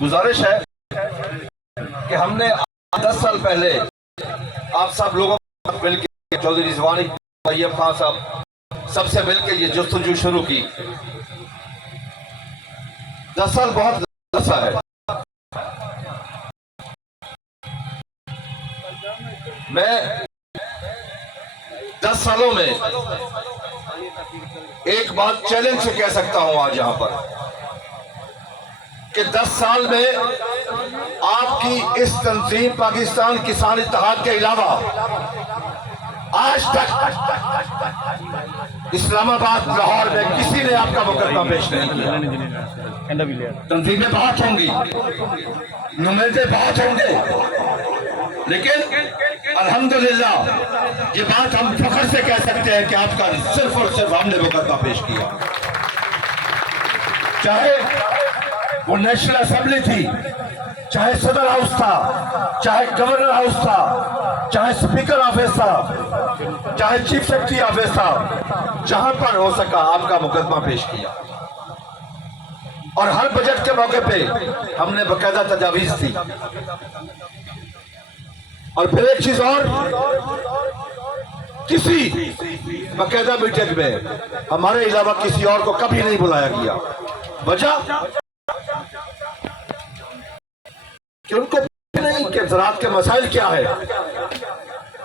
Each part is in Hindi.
गुजारिश है कि हमने 10 साल पहले आप सब लोगों को मिलकर चौधरी रिजवानी तैयब खान साहब सबसे मिलकर ये जस्तजू शुरू की। 10 साल बहुत अर्सा है। मैं 10 सालों में एक बात चैलेंज से कह सकता हूं आज यहां पर कि 10 साल में आपकी इस तंजीम पाकिस्तान किसान इत्तेहाद के अलावा आज तक इस्लामाबाद लाहौर में किसी ने आपका मुकदमा पेश नहीं किया। तंजीमें बहुत होंगी, नुमाइंदे बहुत होंगे, लेकिन अल्हम्दुलिल्लाह ये बात हम फख्र से कह सकते हैं कि आपका सिर्फ और सिर्फ हमने मुकदमा पेश किया। चाहे वो नेशनल असेंबली थी, चाहे सदर हाउस था, चाहे गवर्नर हाउस था, चाहे स्पीकर ऑफिस था, चाहे चीफ सेक्रेटरी ऑफिस था, जहां पर हो सका आपका मुकदमा पेश किया। और हर बजट के मौके पे हमने बकायदा तजावीज दी। और फिर एक चीज और, किसी बकायदा मीटिंग में हमारे अलावा किसी और को कभी नहीं बुलाया गया। वजह कि उनको नहीं कि ज़राअत के मसाइल क्या है।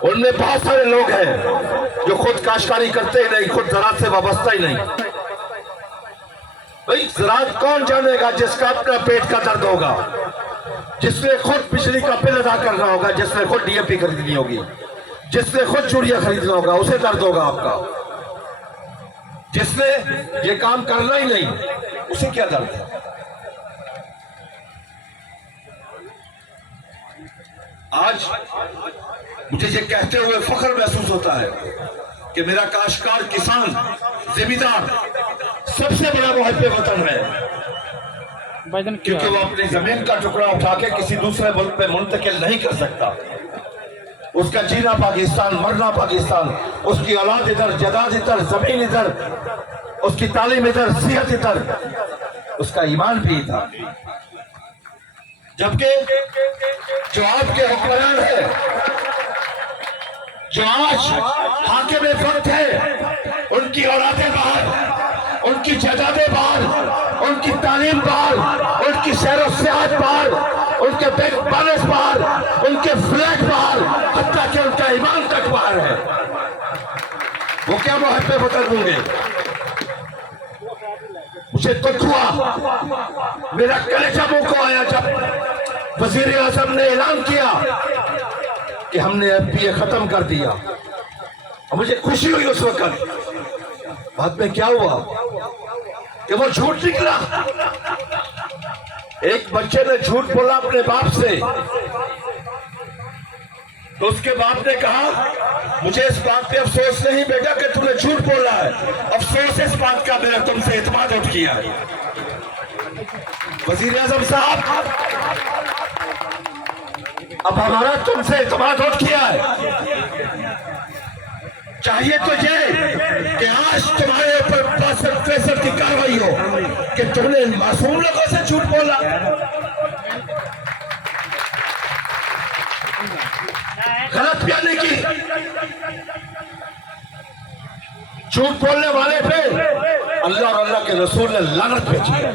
उनमें बहुत सारे लोग हैं जो खुद काश्तकारी करते ही नहीं, खुद ज़राअत से वाबस्ता ही नहीं। भाई ज़राअत कौन जानेगा जिसका अपना पेट का दर्द होगा, जिसने खुद बिजली का बिल अदा करना होगा, जिसने खुद डीएपी खरीदनी होगी, जिसने खुद चूड़ियां खरीदना होगा, उसे दर्द होगा आपका। जिसने ये काम करना ही नहीं उसे क्या दर्द है। आज मुझे ये कहते हुए फख्र महसूस होता है कि मेरा काश्तकार, किसान, जिम्मेदार सबसे बड़ा मुहब्बे वतन है, क्योंकि वो अपनी जमीन का टुकड़ा उठा के किसी दूसरे मुल्क में मुंतकिल नहीं कर सकता। उसका जीना पाकिस्तान, मरना पाकिस्तान, उसकी औलाद इधर, जदाद इधर, जमीन इधर, उसकी तालीम इधर, सेहत इधर, उसका ईमान भी इधर। जबकि जो आपके हुक्मरान है, जो आज हाकिम वक्त है, उनकी औलादें बाहर, उनकी जायदादें बाहर, उनकी तालीम बाहर, उनकी सैर सियाहत बाहर, उनके बैंक बैलेंस बाहर, उनके फ्लैट बाहर, हत्ता कि उनका ईमान तक बाहर है। वो क्या मुहब्बे वतन होंगे। मुझे दुख हुआ, मेरा कलेजा मुंह को आया जब वजीर आजम ने ऐलान किया कि हमने एफपीए खत्म कर दिया। और मुझे खुशी हुई उस वक्त। बाद में क्या हुआ कि वो झूठ निकला। एक बच्चे ने झूठ बोला अपने बाप से, तो उसके बाप ने कहा मुझे इस बात पे अफसोस नहीं बेटा कि तूने झूठ बोला है, अफसोस इस बात का मेरा तुमसे इत्मीनान उठ किया है। वजीर आजम साहब, अब हमारा तुमसे इत्मीनान उठ किया है। चाहिए तो ये कि आज तुम्हारे ऊपर 62 की कार्रवाई हो कि तुमने मासूम लोगों से झूठ बोला। गलत बयानी की, झूठ बोलने वाले पे अल्लाह और अल्लाह के रसूल ने लानत भेजी है।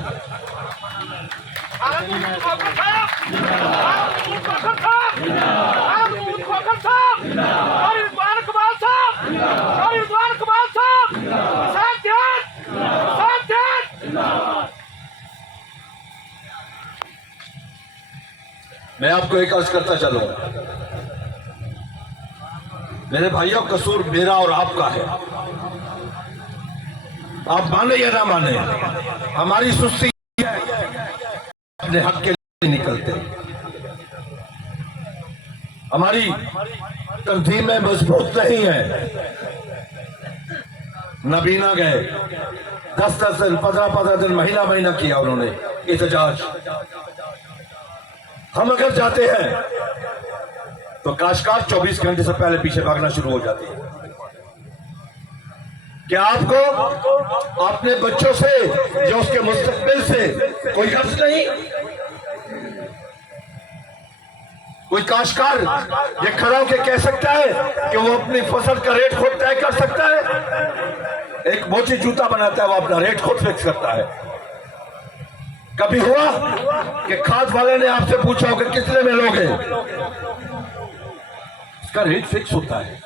मैं आपको एक अर्ज करता चलूं, मेरे भाइयों, कसूर मेरा और आपका है। आप माने या ना माने, हमारी सुस्ती अपने हक के लिए निकलते, हमारी तंजीमें मजबूत नहीं है। नबीना गए 10-10 दिन, 15-15 दिन, महीना किया उन्होंने एहतजाज। हम अगर जाते हैं तो काश्तकार 24 घंटे से पहले पीछे भागना शुरू हो जाती है। क्या आपको अपने बच्चों से जो उसके मुस्तकबिल से कोई गर्ज नहीं। कोई काश्तकार ये खड़ा होकर कह सकता है कि वो अपनी फसल का रेट खुद तय कर सकता है? एक मोची जूता बनाता है, वो अपना रेट खुद फिक्स करता है। कभी हुआ कि खाद वाले ने आपसे पूछा हो कि कितने में लोगे? इसका रेट फिक्स होता है।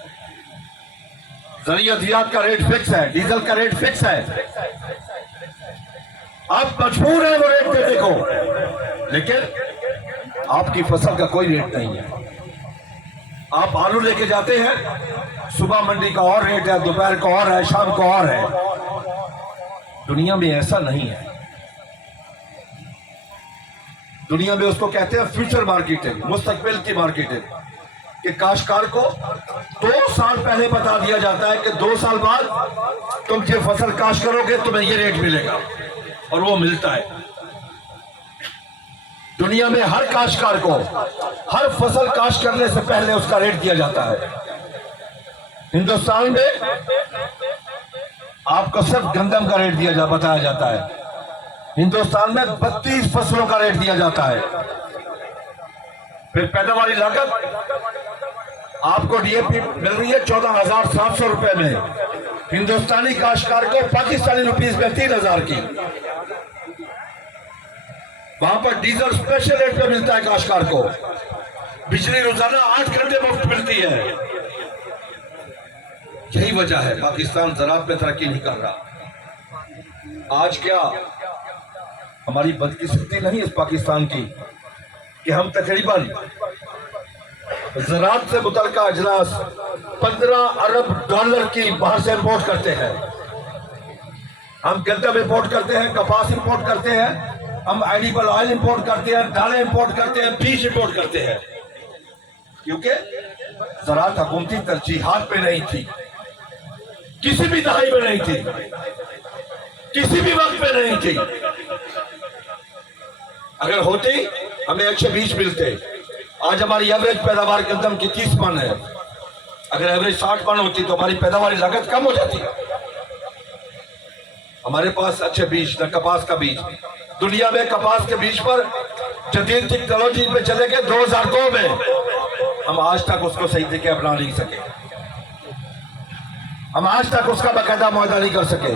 ज़रियत का रेट फिक्स है, डीजल का रेट फिक्स है। आप मजबूर हैं वो रेट देने को, लेकिन आपकी फसल का कोई रेट नहीं है। आप आलू लेके जाते हैं, सुबह मंडी का और रेट है, दोपहर को और है, शाम को और है। दुनिया में ऐसा नहीं है। दुनिया में उसको कहते हैं फ्यूचर मार्केटिंग, मुस्तकबिल की मार्केटिंग, कि काश्तकार को 2 साल पहले बता दिया जाता है कि 2 साल बाद तुम ये फसल काश्त करोगे, तुम्हें ये रेट मिलेगा, और वो मिलता है। दुनिया में हर काश्तकार को हर फसल काश्त करने से पहले उसका रेट दिया जाता है। हिंदुस्तान में आपको सिर्फ गंदम का रेट बताया जाता है। हिंदुस्तान में 32 फसलों का रेट दिया जाता है। फिर पैदावारी लागत आपको डीएपी मिल रही है 14,700 रुपए में, हिंदुस्तानी काश्तकार को पाकिस्तानी रुपीस में 3,000 की। वहां पर डीजल स्पेशल रेट पे मिलता है काश्तकार को। बिजली रोजाना 8 घंटे मुफ्त मिलती है। यही वजह है पाकिस्तान ज़राअत में तरक्की नहीं कर रहा। आज क्या हमारी बदकिस्मती नहीं इस पाकिस्तान की कि हम तकरीबन ज़राअत से मुतल्लिका अजलास 15 अरब डॉलर की बाहर से इंपोर्ट करते हैं। हम गंदम इंपोर्ट करते हैं, कपास इंपोर्ट करते हैं, हम एडिबल ऑयल इंपोर्ट करते हैं, दालें इंपोर्ट करते हैं, बीज इंपोर्ट करते हैं, क्योंकि ज़राअत हुकूमती तरजीहात पे नहीं थी, किसी भी दहाई में नहीं थी, किसी भी वक्त पे नहीं थी। अगर होती हमें अच्छे बीज मिलते। आज हमारी एवरेज पैदावार गंदम की 30 मन है। अगर एवरेज 60 मन होती तो हमारी पैदावारी लागत कम हो जाती। हमारे पास अच्छे बीज, न कपास का बीज। दुनिया में कपास के बीज पर जदीद टेक्नोलॉजी पे चले गए 2002 में, हम आज तक उसको सही तरीके अपना नहीं सके। हम आज तक उसका बाकायदा मुआयदा नहीं कर सके,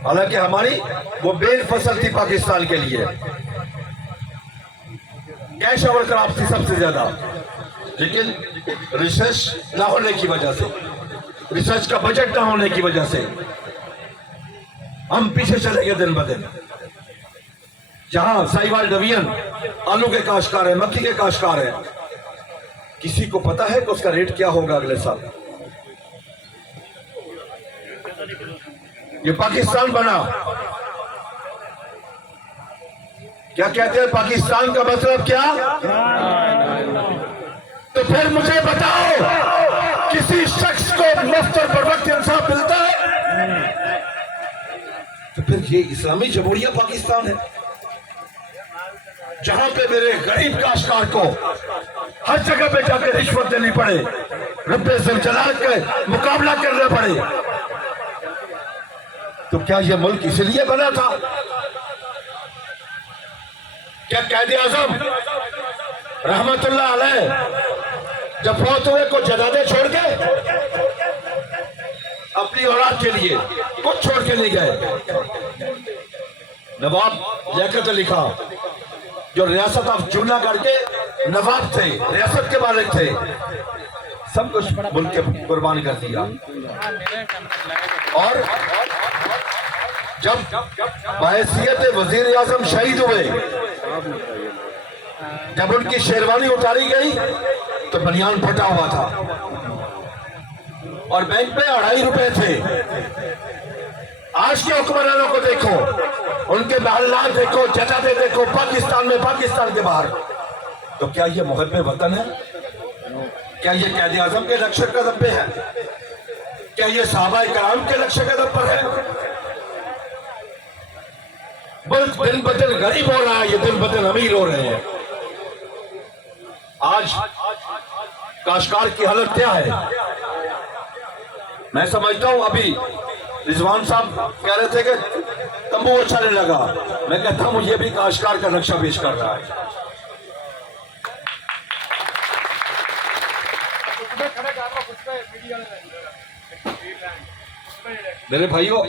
हालांकि हमारी वो मेन फसल थी पाकिस्तान के लिए। कैश ओवर क्रॉप थी सबसे ज्यादा, लेकिन रिसर्च ना होने की वजह से, रिसर्च का बजट ना होने की वजह से हम पीछे चले गए दिन ब दिन। जहां साहिवाल डिवीजन आलू के काश्तकार है, मक्की के काश्तकार है, किसी को पता है कि उसका रेट क्या होगा अगले साल? ये पाकिस्तान बना, क्या कहते हैं पाकिस्तान का मतलब क्या? तो फिर मुझे बताओ, किसी शख्स को मुफ्त और बर वक्त इंसाफ मिलता है? तो फिर ये इस्लामी जमहूरिया पाकिस्तान है, जहां पे मेरे गरीब काश्तकार को हर जगह पे जाकर रिश्वत देनी पड़े, रब्बे ज़ुल-जलाल के मुकाबला करना पड़े। तो क्या यह मुल्क इसलिए बना था? क्या कायदे आज़म रहमतुल्लाह अलैह जब फौत हुए को जदादे छोड़ के अपनी औलाद के लिए कुछ छोड़ के नहीं गए? नवाब लियाकत अली खां जो रियासत ऑफ जूनागढ़ के नवाब थे, रियासत के मालिक थे, सब कुछ मुल्क के कुर्बान कर दिया। और जब बहैसियत वजीर आजम शहीद हुए, जब उनकी शेरवानी उतारी गई तो बनियान फटा हुआ था और बैंक में 2.5 रुपए थे। आज के हुक्मरानों को देखो, उनके महल्लात देखो, जजादे देखो, पाकिस्तान में, पाकिस्तान के बाहर। तो क्या ये मुहब्बे वतन है? क्या ये कायदे आज़म के नक्शे कदम पे है? क्या ये सहाबा कराम के नक्शे कदम पर है? मुल्क दिन ब दिन गरीब हो रहा है, ये दिन ब दिन अमीर हो रहे हैं। आज काश्तकार की हालत क्या है? मैं समझता हूं अभी रिजवान साहब कह रहे थे कि तंबू अच्छा नहीं लगा, मैं कहता हूं ये भी काश्तकार का नक्शा पेश कर रहा है। मेरे भाइयों,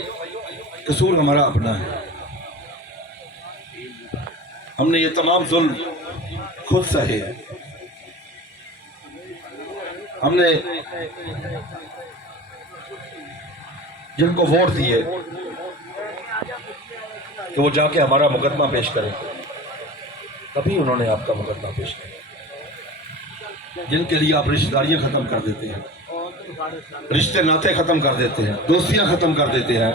कसूर हमारा अपना है। हमने ये तमाम जुल्म खुद सहे हैं। हमने जिनको वोट दिए कि वो जाके हमारा मुकदमा पेश करें, कभी उन्होंने आपका मुकदमा पेश किया। जिनके लिए आप रिश्तेदारियां खत्म कर देते हैं, रिश्ते नाते खत्म कर देते हैं, दोस्तियां खत्म कर देते हैं,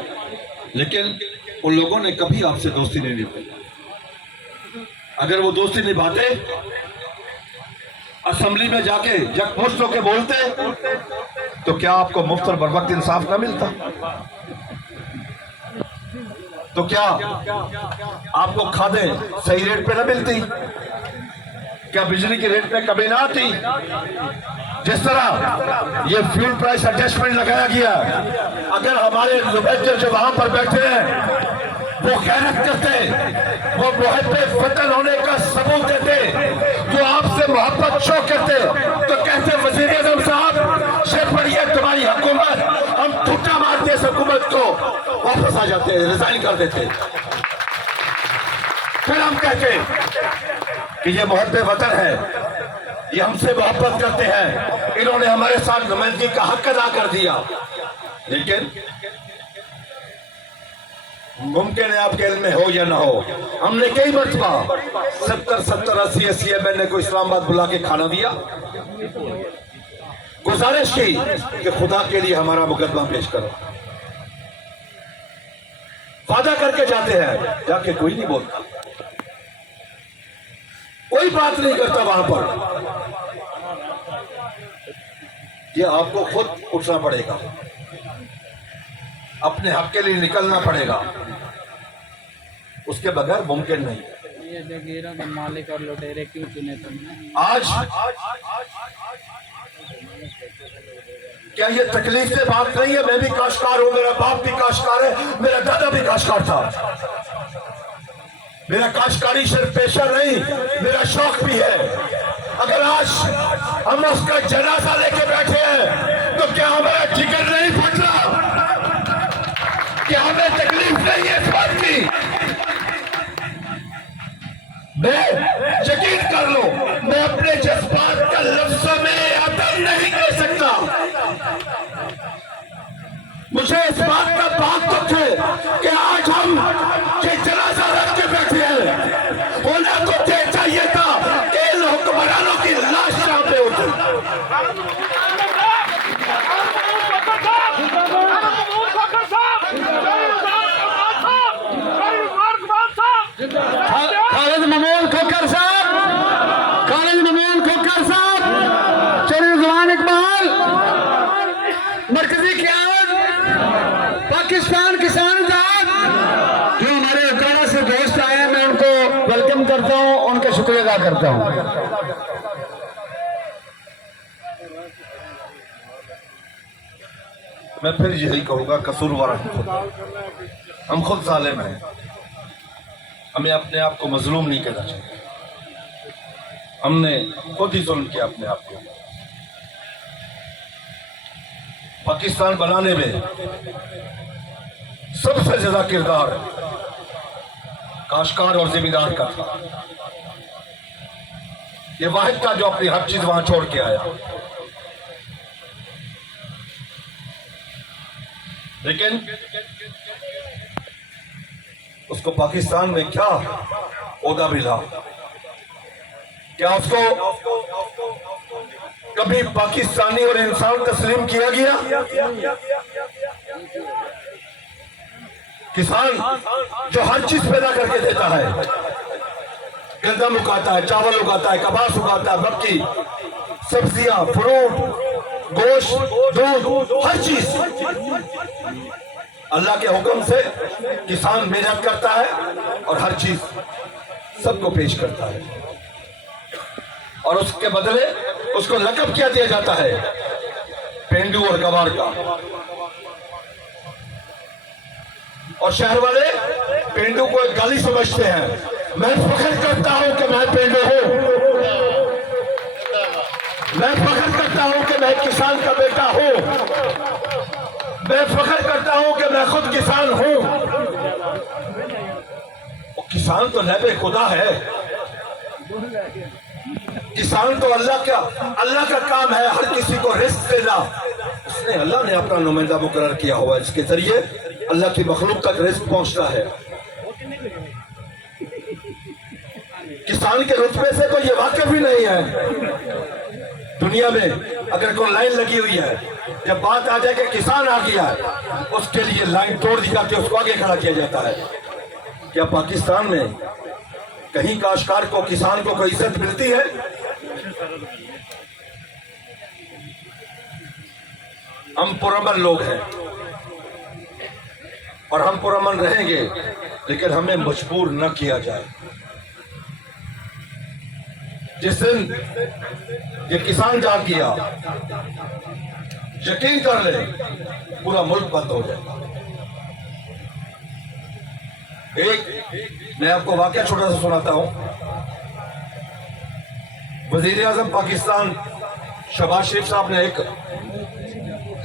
लेकिन उन लोगों ने कभी आपसे दोस्ती नहीं निभाई। अगर वो दोस्ती निभाते, असेंबली में जाके जगपुरुष होके बोलते, तो क्या आपको मुफ्त और बर वक्त इंसाफ न मिलता? तो क्या आपको खादें सही रेट पे न मिलती? क्या बिजली की रेट पे कमी ना आती? जिस तरह ये फ्यूल प्राइस एडजस्टमेंट लगाया गया, अगर हमारे नुमाइंदे जो वहां पर बैठे हैं वो खैरत करते, वो मुहब्बे वतन होने का सबूत देते, जो आपसे मोहब्बत शो करते, तो कहते वजीर आज़म साहब शेख पर ये तुम्हारी हुकूमत, हम टूटा मारते इस हुकूमत को, वापस आ जाते, रिजाइन कर देते। फिर हम कहते कि ये मुहब्बे वतन है, ये हमसे मोहब्बत करते हैं, इन्होंने हमारे साथ नुमाइंदगी का हक अदा कर दिया। लेकिन मुमकिन है आपके इल्म में हो या ना हो, हमने कई मरतबा 70, 80 एमएलए को इस्लामाबाद बुला के खाना दिया, गुजारिश की कि खुदा के लिए हमारा मुकदमा पेश करो। वादा करके जाते हैं, जाके कोई नहीं बोलता, कोई बात नहीं करता वहां पर। ये आपको खुद उठना पड़ेगा, अपने हक के लिए निकलना पड़ेगा, उसके बगैर मुमकिन नहीं है। ये जागीरों के मालिक और लुटेरे क्यों चुने तुमने? आज क्या ये तकलीफ से बात नहीं है? मैं भी काश्तकार हूं, मेरा बाप भी काश्तकार है, मेरा दादा भी काश्तकार था। मेरा काश्तकारी सिर्फ पेशा नहीं, मेरा शौक भी है। अगर आज हम उसका जनाजा लेके बैठे हैं, तो क्या हमारा जिगर नहीं फट रहा? क्या हमें तकलीफ नहीं है इस बात की? मैं यकीन कर लो, मैं अपने जज्बात का लफ्ज़ों में अदा नहीं कर सकता। मुझे इस बात का बहुत दुख है कि आज हम ये जनाजा रख के बैठे हैं। होना तो चाहिए था कि इन हुक्मरानों की लाश यहाँ पे उठे। खालिद ममून खोखर साहब, खालिद ममून खोखर साहब, चौधरी रिजवान इकबाल, मरकजी क़यादत, पाकिस्तान किसान आजाद, जो हमारे उकाड़ा से दोस्त आए हैं, मैं उनको वेलकम करता हूं, उनका शुक्रिया अदा करता हूं। मैं फिर यही कहूंगा, कसूरवार हम खुद जालिम हैं, हमें अपने आप को मजलूम नहीं कहना चाहिए। हमने खुद ही जुल्म किया अपने आप को। पाकिस्तान बनाने में सबसे ज्यादा किरदार काश्तकार और जिमीदार का था। ये वाहिद था जो अपनी हर चीज वहां छोड़ के आया। लेकिन उसको पाकिस्तान में क्या ओहदा मिला? क्या उसको कभी पाकिस्तानी और इंसान तस्लीम किया गया? किसान जो हर चीज पैदा करके देता है, गंदम उगाता है, चावल उगाता है, कपास उगाता है, मक्की, सब्जियां, फ्रूट, गोश्त, दूध, हर चीज अल्लाह के हुक्म से किसान मेहनत करता है और हर चीज सबको पेश करता है, और उसके बदले उसको लक़ब क्या दिया जाता है? पेंडू और गवार का। और शहर वाले पेंडू को एक गाली समझते हैं। मैं फख्र करता हूं कि मैं पेंडू हूं, मैं फख्र करता हूं कि मैं किसान का बेटा हूं, मैं फख्र करता हूं कि मैं खुद किसान हूं। किसान तो नैबे खुदा है, किसान तो अल्लाह का काम है हर किसी को रिस्क देना। उसने अल्लाह ने अपना नुमाइंदा मुकर्रर किया हुआ, इसके जरिए अल्लाह की मखलूक तक रिस्क पहुंचता है। किसान के रुतबे से तो ये वाकिफ ही नहीं है। दुनिया में अगर कोई लाइन लगी हुई है, जब बात आ जाए कि किसान आ गया है, उसके लिए लाइन तोड़ दी जाती है, उसको आगे खड़ा किया जाता है। क्या पाकिस्तान में कहीं काश्तकार को, किसान को कोई इज्जत मिलती है? हम पुरअमन लोग हैं और हम पुरअमन रहेंगे, लेकिन हमें मजबूर न किया जाए। जिस दिन ये किसान जाग गया, यकीन कर ले पूरा मुल्क बंद हो जाएगा। मैं आपको वाकया छोटा सा सुनाता हूं। वजीर आजम पाकिस्तान शहबाज शरीफ साहब ने एक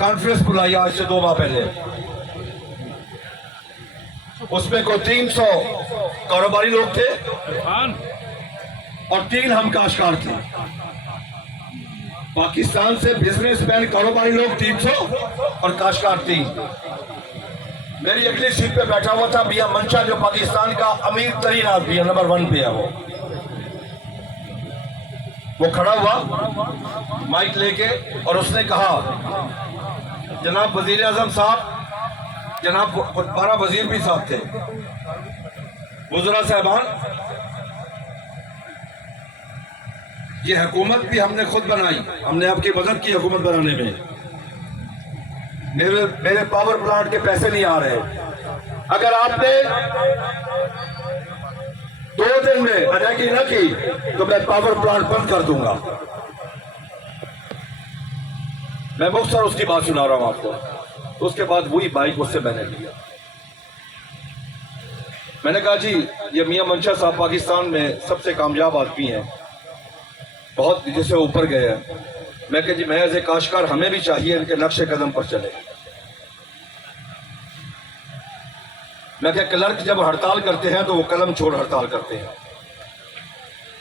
कॉन्फ्रेंस बुलाई आज से 2 माह पहले। उसमें कोई 300 कारोबारी लोग थे और 3 हम काश्तकार थे। पाकिस्तान से बिजनेसमैन कारोबारी लोग 300 और काश्तकार 3। मेरी अगली सीट पे बैठा हुआ था मियां मंशा, जो पाकिस्तान का अमीर तरीन आदमी है, नंबर 1 पे है वो खड़ा हुआ माइक लेके और उसने कहा, जनाब वजीर आजम साहब, जनाब 12 वजीर भी साथ थे, वज़रा साहबान, ये हुकूमत भी हमने खुद बनाई, हमने आपकी मदद की हुकूमत बनाने में। मेरे पावर प्लांट के पैसे नहीं आ रहे। अगर आपने 2 दिन में अदायगी न की तो मैं पावर प्लांट बंद कर दूंगा। मैं मुख्तसर उसकी बात सुना रहा हूं आपको। उसके बाद वही बाइक उससे मैंने लिया। मैंने कहा जी, ये मियां मंशा साहब पाकिस्तान में सबसे कामयाब आदमी हैं, बहुत जैसे ऊपर गए हैं। मैं कहा जी, मैं एज ए काश्तकार हमें भी चाहिए इनके नक्शे कदम पर चले। मैं क्या, क्लर्क जब हड़ताल करते हैं तो वो कलम छोड़ हड़ताल करते हैं,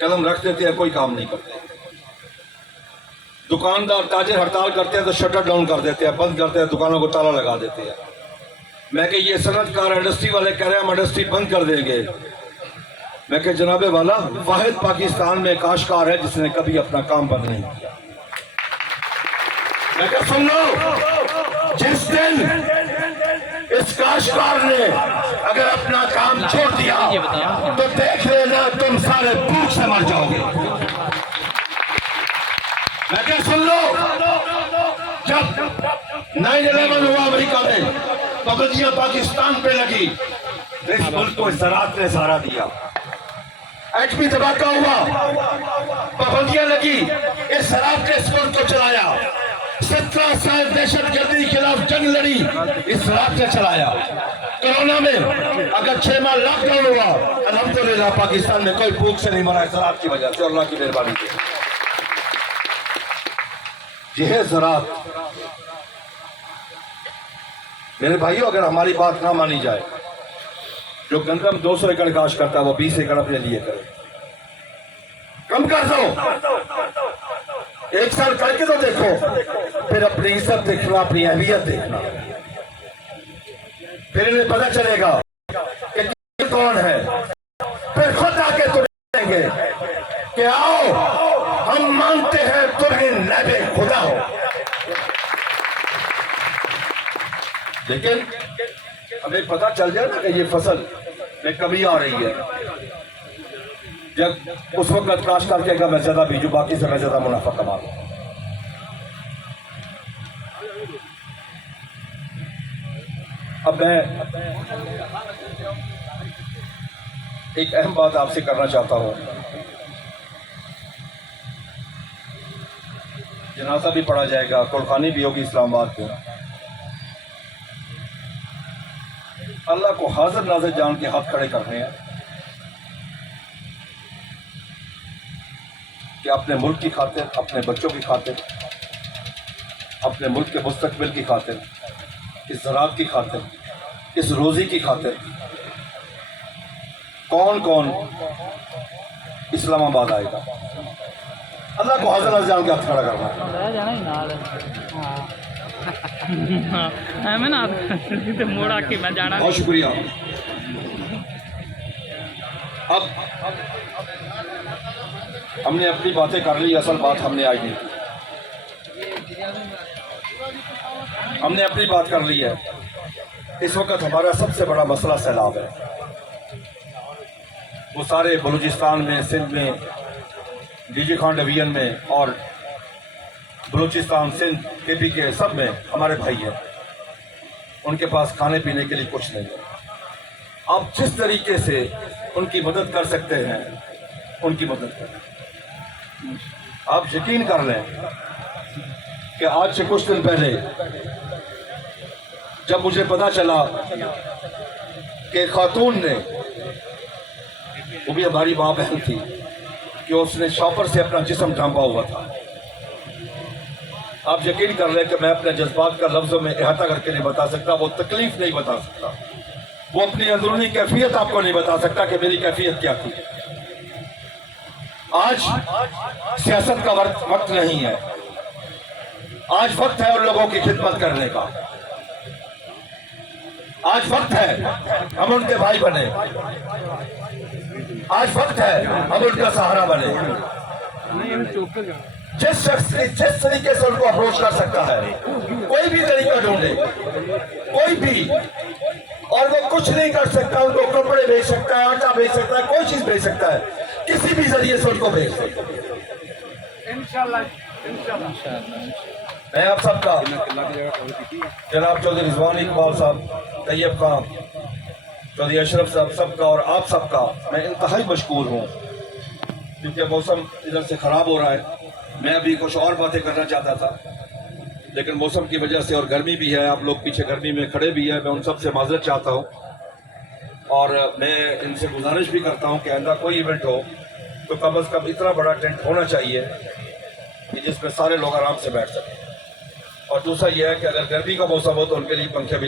कलम रख देते हैं, कोई काम नहीं करते। दुकानदार ताजिर हड़ताल करते हैं तो शटर डाउन कर देते हैं, बंद करते हैं, दुकानों को ताला लगा देते हैं। मैं कि ये सनतकार इंडस्ट्री वाले कह रहे हैं हम इंडस्ट्री बंद कर देंगे। मैं कि जनाबे वाला, वाहिद पाकिस्तान में काश्तकार है जिसने कभी अपना काम बंद नहीं किया। मैं क्या, सुन लो, जिस दिन इस काश्तकार ने अगर अपना काम छोड़ दिया तो देख लेना तुम सारे भूख से मर जाओगे। मैं क्या, सुन लो, जब 9/11 हुआ अमेरिका में, पाबंदियां पाकिस्तान पे लगी, इस मुल्क को ज़राअत ने सहारा दिया। एटमी धमाका हुआ, पाबंदियां लगी, इस ज़राअत ने इस मुल्क को चलाया। 17 साल दहशतगर्दी के खिलाफ जंग लड़ी, इस ज़राअत ने चलाया। कोरोना में अगर 6 माह लॉकडाउन हुआ, अल्हम्दुलिल्लाह पाकिस्तान में कोई भूख से नहीं मरा, ज़राअत की वजह से, अल्लाह की मेहरबानी से। यह है ज़राअत। मेरे भाइयों, अगर हमारी बात ना मानी जाए, जो गंदम 200 एकड़ काश्त करता है वो 20 एकड़ अपने लिए करे, कम कर दो। 1 साल करके तो देखो, फिर अपनी इज्जत देखना, अपनी अहमियत देखना, फिर इन्हें पता चलेगा कि कौन है। फिर खुद आके तुरेंगे कि आओ हम मानते हैं तुम ही नबे खुदा हो। लेकिन हमें पता चल जाए ना कि ये फसल में कमी आ रही है, जब उस वक्त काश्तकार कहेगा मैं ज्यादा बीजू, बाकी से मैं ज्यादा मुनाफा कमा लूं। अब मैं एक अहम बात आपसे करना चाहता हूं। जनाजा भी पढ़ा जाएगा, कुर्बानी भी होगी इस्लामाबाद में। अल्लाह को हाजिर नाजिर जान के हाथ खड़े कर रहे हैं कि अपने मुल्क की खातिर, अपने बच्चों की खातिर, अपने मुल्क के मुस्तकबिल की खातिर, इस ज़राअत की खातिर, इस रोज़ी की खातिर कौन कौन इस्लामाबाद आएगा। अल्लाह को हाजिर नाजिर जान के हाथ खड़ा करना है। रह जाना ही नाल हाँ मैं ना जिते मोड़ आके मैं जाना बहुत शुक्रिया। अब हमने अपनी बातें कर ली, असल बात हमने आज नहीं की। हमने अपनी बात कर ली है। इस वक्त हमारा सबसे बड़ा मसला सैलाब है। वो सारे बलूचिस्तान में, सिंध में, डीजी खान डिवीजन में और बलूचिस्तान, सिंध, केपी के सब में हमारे भाई हैं। उनके पास खाने पीने के लिए कुछ नहीं है। आप जिस तरीके से उनकी मदद कर सकते हैं उनकी मदद करें। आप यकीन कर लें कि आज से कुछ दिन पहले जब मुझे पता चला कि खातून ने, वो भी हमारी माँ बहन थी, कि उसने शॉपर से अपना जिस्म ढांपा हुआ था, आप यकीन कर लें कि मैं अपने जज्बात का लफ्ज़ों में इहाता करके नहीं बता सकता, वो तकलीफ नहीं बता सकता, वो अपनी अंदरूनी कैफियत आपको नहीं बता सकता कि मेरी कैफियत क्या थी। आज सियासत का वक्त नहीं है। आज वक्त है उन लोगों की खिदमत करने का। आज वक्त है हम उनके भाई बने। आज वक्त है हम उनका सहारा बने। जिस शख्स जिस तरीके से उनको अप्रोच कर सकता है, कोई भी तरीका ढूंढे, कोई भी, और वो कुछ नहीं कर सकता, उनको कपड़े भेज सकता है, आटा भेज सकता है, कोई चीज भेज सकता है, किसी भी जरिए से उनको भेज सकता है। मैं आप सबका, जनाब चौधरी रिजवान इकबाल साहब, तैयब खान, चौधरी अशरफ साहब, सबका और आप सबका मैं इंतहाई मशकूर हूँ, क्योंकि मौसम इधर से ख़राब हो रहा है। मैं अभी कुछ और बातें करना चाहता था, लेकिन मौसम की वजह से और गर्मी भी है, आप लोग पीछे गर्मी में खड़े भी हैं, मैं उन सब से माजरत चाहता हूँ। और मैं इनसे गुजारिश भी करता हूँ कि आइंदा कोई इवेंट हो तो कम अज़ कम इतना बड़ा टेंट होना चाहिए कि जिसमें सारे लोग आराम से बैठ सकें। और दूसरा यह है कि अगर गर्मी का मौसम हो तो उनके लिए पंखे भी